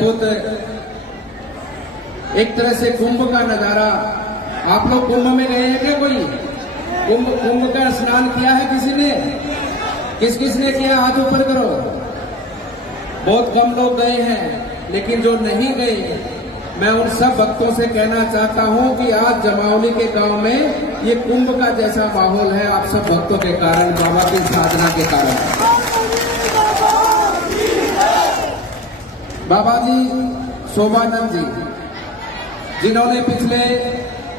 अद्भुत एक तरह से कुंभ का नजारा। आप लोग कुंभ में गए हैं क्या? कोई कुंभ का स्नान किया है किसी ने? किस किस ने किया? हाथ ऊपर करो। बहुत कम लोग गए हैं, लेकिन जो नहीं गए, मैं उन सब भक्तों से कहना चाहता हूं कि आज जमावली के गांव में ये कुंभ का जैसा माहौल है, आप सब भक्तों के कारण, बाबा की साधना के कारण। बाबा जी शोभानंद जी, जिन्होंने पिछले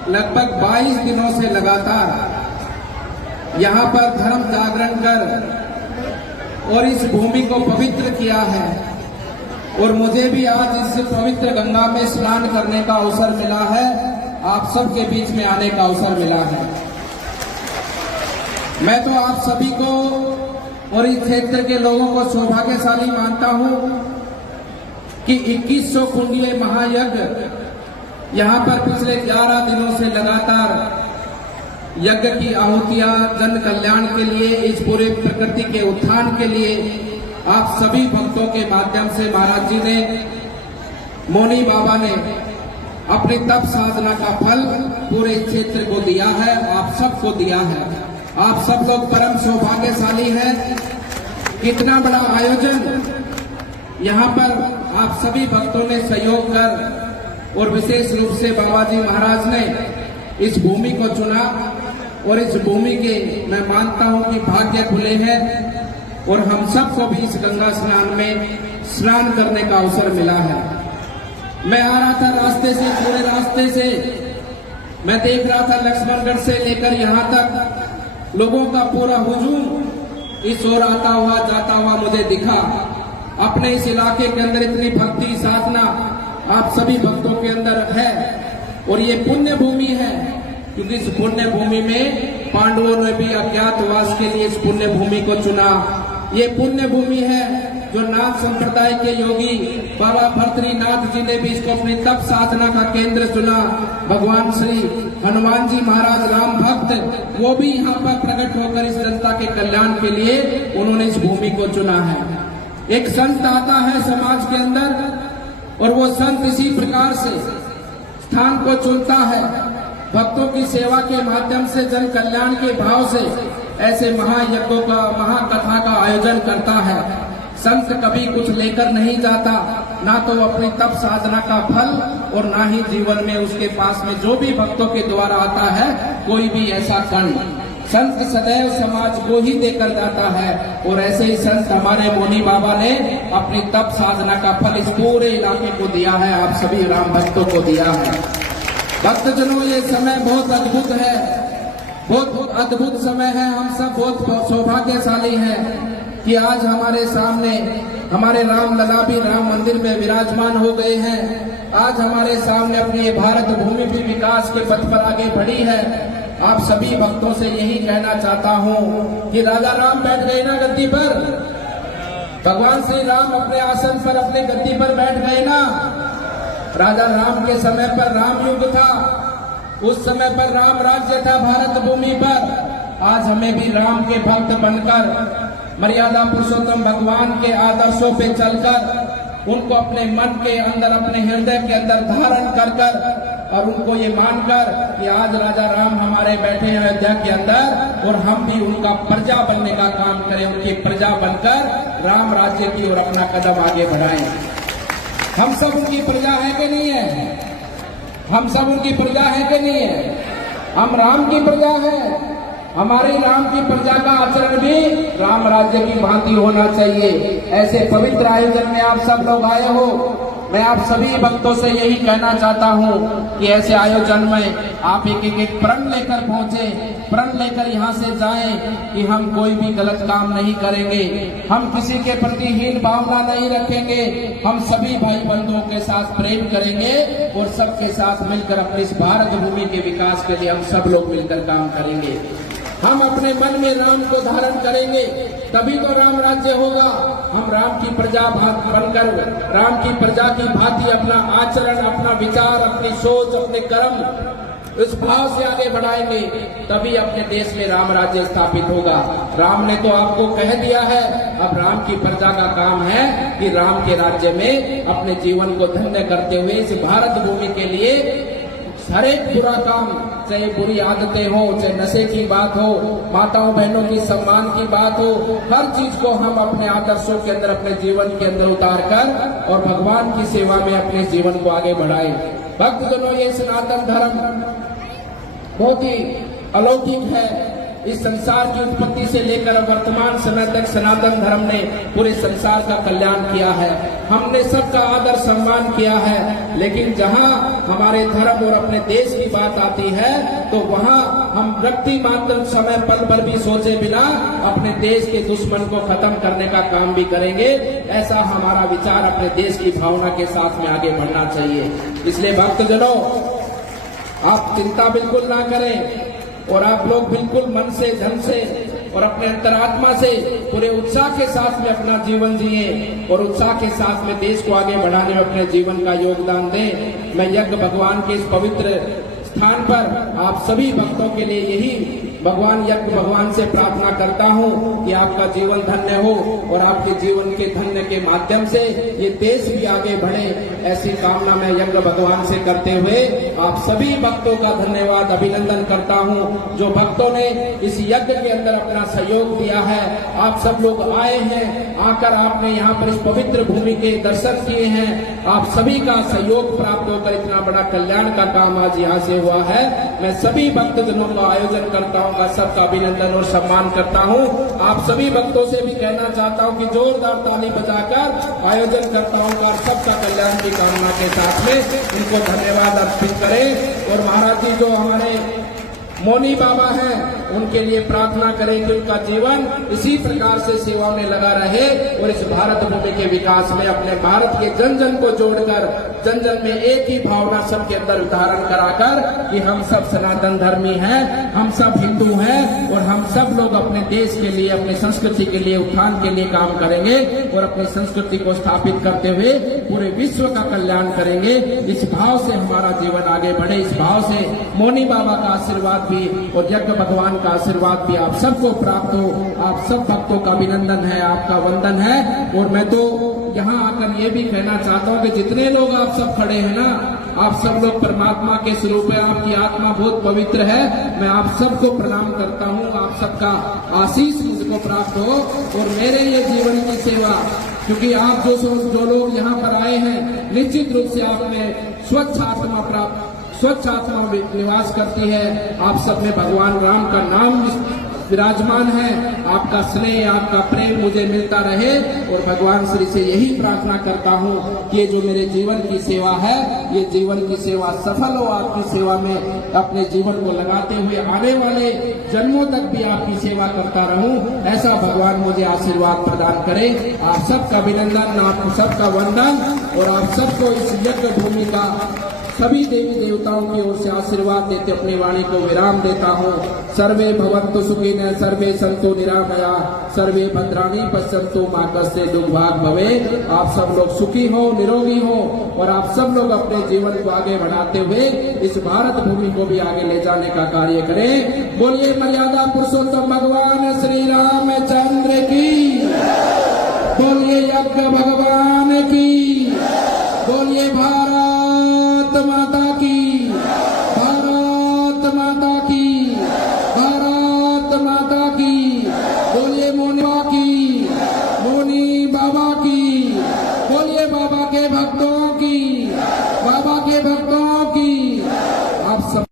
लगभग 22 दिनों से लगातार यहाँ पर धर्म जागरण कर और इस भूमि को पवित्र किया है, और मुझे भी आज इस पवित्र गंगा में स्नान करने का अवसर मिला है, आप सबके बीच में आने का अवसर मिला है। मैं तो आप सभी को और इस क्षेत्र के लोगों को सौभाग्यशाली मानता हूं कि 2100 कुंडीय महायज्ञ यहाँ पर पिछले 11 दिनों से लगातार यज्ञ की आहुतियां जन कल्याण के लिए, इस पूरे प्रकृति के उत्थान के लिए आप सभी भक्तों के माध्यम से महाराज जी ने, मौनी बाबा ने अपनी तप साधना का फल पूरे क्षेत्र को दिया है, आप सबको दिया है। आप सब लोग परम सौभाग्यशाली हैं। कितना बड़ा आयोजन यहाँ पर आप सभी भक्तों ने सहयोग कर, और विशेष रूप से बाबा जी महाराज ने इस भूमि को चुना, और इस भूमि के मैं मानता हूं कि भाग्य खुले हैं, और हम सबको भी इस गंगा स्नान में स्नान करने का अवसर मिला है। मैं आ रहा था रास्ते से, पूरे रास्ते से मैं देख रहा था लक्ष्मणगढ़ से लेकर यहाँ तक लोगों का पूरा हुजूम इस ओर आता हुआ जाता हुआ मुझे दिखा। अपने इस इलाके के अंदर इतनी भक्ति साधना आप सभी भक्तों के अंदर है, और ये पुण्य भूमि है, क्योंकि इस पुण्य भूमि में पांडवों ने भी अज्ञातवास के लिए इस पुण्य भूमि को चुना। ये पुण्य भूमि है जो नाथ संप्रदाय के योगी बाबा भर्तृनाथ जी ने भी इसको अपनी तप साधना का केंद्र चुना। भगवान श्री हनुमान जी महाराज राम भक्त, वो भी यहाँ पर प्रकट होकर इस जनता के कल्याण के लिए उन्होंने इस भूमि को चुना है। एक संत आता है समाज के अंदर, और वो संत इसी प्रकार से स्थान को चुनता है, भक्तों की सेवा के माध्यम से, जन कल्याण के भाव से ऐसे महायज्ञों का, महाकथा का आयोजन करता है। संत कभी कुछ लेकर नहीं जाता, ना तो अपनी तप साधना का फल, और ना ही जीवन में उसके पास में जो भी भक्तों के द्वारा आता है कोई भी ऐसा कण। संत सदैव समाज को ही देकर जाता है, और ऐसे ही संत हमारे मौनी बाबा ने अपनी तप साधना का फल इस पूरे इलाके को दिया है, आप सभी राम भक्तों को दिया है। भक्तजनों, ये समय बहुत अद्भुत है, बहुत अद्भुत समय है। हम सब बहुत सौभाग्यशाली हैं कि आज हमारे सामने हमारे राम लला भी राम मंदिर में विराजमान हो गए हैं। आज हमारे सामने अपनी ये भारत भूमि भी विकास के पथ पर आगे बढ़ी है। आप सभी भक्तों से यही कहना चाहता हूँ कि राजा राम बैठ गए ना गद्दी पर, भगवान श्री राम अपने आसन पर, अपने गद्दी पर बैठ गए ना। राजा राम के समय पर राम युग था, उस समय पर राम राज्य था भारत भूमि पर। आज हमें भी राम के भक्त बनकर, मर्यादा पुरुषोत्तम भगवान के आदर्शों पे चलकर, उनको अपने मन के अंदर, अपने हृदय के अंदर धारण कर और उनको ये मानकर कि आज राजा राम हमारे बैठे हैं अयोध्या के अंदर, और हम भी उनका प्रजा बनने का काम करें, उनकी प्रजा बनकर राम राज्य की ओर अपना कदम आगे बढ़ाएं। हम सब उनकी प्रजा है कि नहीं है? हम सब उनकी प्रजा है कि नहीं है? हम राम की प्रजा है। हमारी राम की प्रजा का आचरण भी राम राज्य की भांति होना चाहिए। ऐसे पवित्र आयोजन में आप सब लोग आए हो, मैं आप सभी भक्तों से यही कहना चाहता हूँ कि ऐसे आयोजन में आप एक प्रण लेकर पहुंचे, प्रण लेकर यहाँ से जाएं कि हम कोई भी गलत काम नहीं करेंगे, हम किसी के प्रति हीन भावना नहीं रखेंगे, हम सभी भाई बंधुओं के साथ प्रेम करेंगे, और सबके साथ मिलकर अपनी इस भारत भूमि के विकास के लिए हम सब लोग मिलकर काम करेंगे। हम अपने मन में राम को धारण करेंगे, तभी तो राम राज्य होगा। हम राम की प्रजा बनकर, राम की प्रजा की भांति अपना आचरण, अपना विचार, अपनी सोच, अपने कर्म उस भाव से आगे बढ़ाएंगे तभी अपने देश में राम राज्य स्थापित होगा। राम ने तो आपको कह दिया है, अब राम की प्रजा का काम है कि राम के राज्य में अपने जीवन को धन्य करते हुए इस भारत भूमि के लिए हर एक बुरा काम, चाहे बुरी आदतें हो, चाहे नशे की बात हो, माताओं बहनों की सम्मान की बात हो, हर चीज को हम अपने आदर्शों के अंदर, अपने जीवन के अंदर उतार कर और भगवान की सेवा में अपने जीवन को आगे बढ़ाएं। भक्तजनों, ये सनातन धर्म बहुत ही अलौकिक है। इस संसार की उत्पत्ति से लेकर वर्तमान समय तक सनातन धर्म ने पूरे संसार का कल्याण किया है। हमने सबका आदर सम्मान किया है, लेकिन जहां हमारे धर्म और अपने देश की बात आती है तो वहां हम व्यक्ति मात्र समय पल भर भी सोचे बिना अपने देश के दुश्मन को खत्म करने का काम भी करेंगे। ऐसा हमारा विचार अपने देश की भावना के साथ में आगे बढ़ना चाहिए। इसलिए भक्तजनों, आप चिंता बिल्कुल ना करें और आप लोग बिल्कुल मन से, धन से और अपने अंतरात्मा से पूरे उत्साह के साथ में अपना जीवन जिए और उत्साह के साथ में देश को आगे बढ़ाने में अपने जीवन का योगदान दें। मैं यज्ञ भगवान के इस पवित्र स्थान पर आप सभी भक्तों के लिए यही भगवान से प्रार्थना करता हूं कि आपका जीवन धन्य हो और आपके जीवन के धन्य के माध्यम से ये देश भी आगे बढ़े, ऐसी कामना मैं यज्ञ भगवान से करते हुए आप सभी भक्तों का धन्यवाद, अभिनंदन करता हूं। जो भक्तों ने इस यज्ञ के अंदर अपना सहयोग दिया है, आप सब लोग आए हैं, आकर आपने यहाँ पर इस पवित्र भूमि के दर्शन किए हैं, आप सभी का सहयोग प्राप्त होकर इतना बड़ा कल्याण का काम आज यहाँ से हुआ है। मैं सभी भक्तजनों का आयोजन करता हूँ, सबका अभिनंदन और सम्मान करता हूं। आप सभी भक्तों से भी कहना चाहता हूं कि जोरदार ताली बजाकर आयोजन करता हूं और सबका कल्याण की कामना के साथ में उनको धन्यवाद अर्पित करें। और महाराज जी जो हमारे मौनी बाबा हैं, उनके लिए प्रार्थना करें कि उनका जीवन इसी प्रकार से सेवा में लगा रहे और इस भारत भूमि के विकास में अपने भारत के जन जन को जोड़कर, जन जन में एक ही भावना सबके अंदर धारण कराकर कि हम सब सनातन धर्मी हैं, हम सब हिंदू हैं और हम सब लोग अपने देश के लिए, अपनी संस्कृति के लिए, उत्थान के लिए काम करेंगे और अपनी संस्कृति को स्थापित करते हुए पूरे विश्व का कल्याण करेंगे। इस भाव से हमारा जीवन आगे बढ़े, इस भाव से मौनी बाबा का आशीर्वाद भी और यज्ञ भगवान का आशीर्वाद भी आप सबको प्राप्त हो। आप सब भक्तों का अभिनंदन है, आपका वंदन है। और मैं तो यहाँ आकर ये भी कहना चाहता हूँ कि जितने लोग आप सब खड़े हैं ना, आप सब लोग परमात्मा के स्वरूप है, आपकी आत्मा बहुत पवित्र है। मैं आप सबको प्रणाम करता हूँ, आप सबका आशीष मुझको प्राप्त हो और मेरे ये जीवन की सेवा, क्योंकि आप जो लोग यहाँ पर आए हैं, निश्चित रूप से आप में स्वच्छ आत्मा निवास करती है। आप सब में भगवान राम का नाम विराजमान है। आपका स्नेह, आपका प्रेम मुझे मिलता रहे और भगवान श्री से यही प्रार्थना करता हूँ कि ये जो मेरे जीवन की सेवा है, ये जीवन की सेवा सफल हो। आपकी सेवा में अपने जीवन को लगाते हुए आने वाले जन्मों तक भी आपकी सेवा करता रहूं, ऐसा भगवान मुझे आशीर्वाद प्रदान करे। आप सबका अभिनंदन, आप सबका वंदन और आप सबको इस यज्ञ भूमि का सभी देवी देवताओं की ओर से आशीर्वाद देते अपनी वाणी को विराम देता हूँ। सर्वे भवन्तु सुखिनः, सर्वे सन्तु निरामया, सर्वे भद्राणि पश्यन्तु मा कश्चित् दुर्भाग् भवेत्। आप सब लोग सुखी हो, निरोगी हो और आप सब लोग अपने जीवन को आगे बढ़ाते हुए इस भारत भूमि को भी आगे ले जाने का कार्य करें। बोलिए मर्यादा पुरुषोत्तम भगवान श्री रामचंद्र की, बोलिए यज्ञ भगवान की, बोलिए भारत माता की, भारत माता की, भारत माता की, बोलिए मोनिबा की, मोनी बाबा की, बोलिए बाबा के भक्तों की, बाबा के भक्तों की। आप सब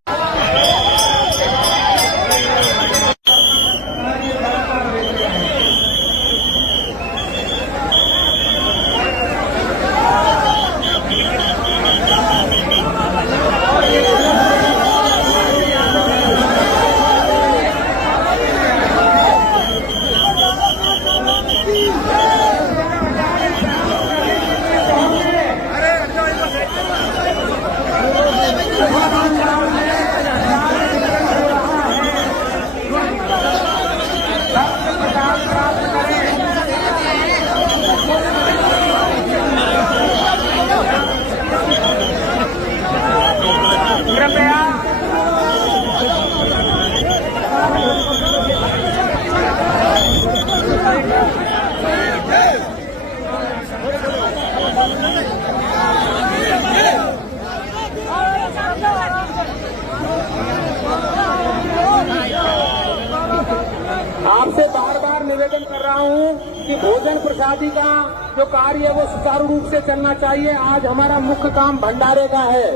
आपसे बार बार निवेदन कर रहा हूं कि भोजन प्रसादी का जो कार्य है वो सुचारू रूप से चलना चाहिए। आज हमारा मुख्य काम भंडारे का है।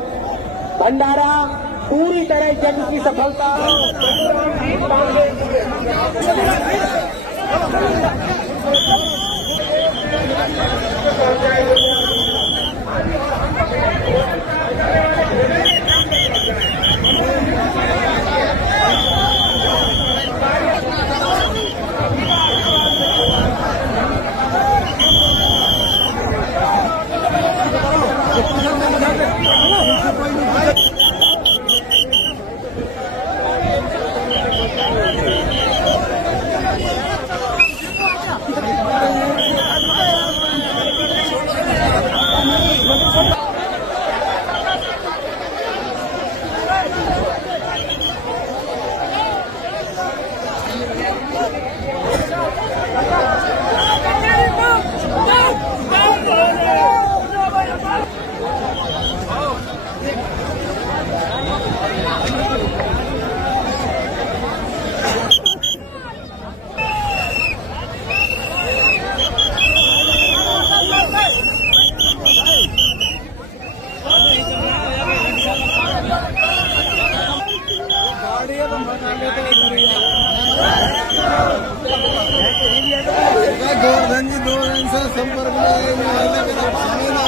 भंडारा पूरी तरह यज्ञ की सफलता गोवर्धन जी 2 रन से संपर्क में